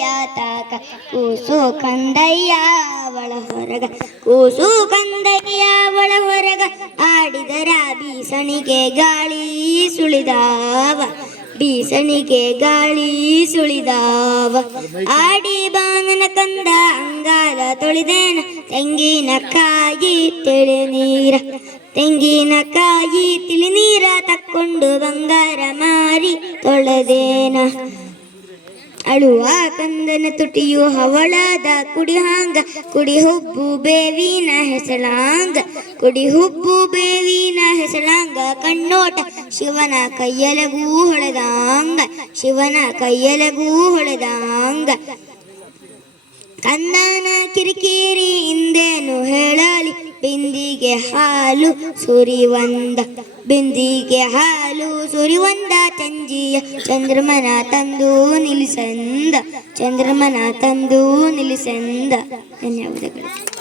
ಯಾತಾಕ ಕೂಸು ಕಂದಯ್ಯ ಒಳ ಹೊರಗ ಕೂಸು ಕಂದಯ್ಯ ಒಳ ಹೊರಗ ಆಡಿದರ ಬೀಸಣಿಗೆ ಗಾಳಿ ಸುಳಿದಾವ ಬೀಸಣಿಗೆ ಗಾಳಿ ಸುಳಿದಾವ ಆಡಿ ಬಾನನ ಕಂದ ಅಂಗಾಲ ತೊಳೆದೇನ ತೆಂಗಿನಕಾಯಿ ತಿಳಿ ನೀರ ತೆಂಗಿನಕಾಯಿ ತಿಳಿ ನೀರ ತಕ್ಕೊಂಡು ಬಂಗಾರ ಮಾರಿ ತೊಳೆದೇನ ಅಳುವ ಕಂದನ ತುಟಿಯು ಹವಳದ ಕುಡಿ ಹಾಂಗ ಕುಡಿ ಹುಬ್ಬು ಬೇವಿನ ಹೆಸಳಾಂಗ ಕುಡಿ ಹುಬ್ಬು ಬೇವಿನ ಹೆಸಳಾಂಗ ಕಣ್ಣೋಟ ಶಿವನ ಕೈಯಲಗೂ ಹೊಳೆದಾಂಗ ಶಿವನ ಕೈಯಲಗೂ ಹೊಳೆದಾಂಗ ಕಂದನ ಕಿರಿಕಿರಿ ಇಂದೇನು ಹೇಳಲಿ ಬಿಂದಿಗೆ ಹಾಲು ಸುರಿವಂದ ಬಿಂದಿಗೆ ಹಾಲು ಸುರಿವಂದ ಚಂಜಿಯ ಚಂದ್ರಮನ ತಂದು ನಿಲ್ಲಿಸಂದ ಚಂದ್ರಮನ ತಂದು ನಿಲ್ಲಿಸಂದ. ಧನ್ಯವಾದಗಳು.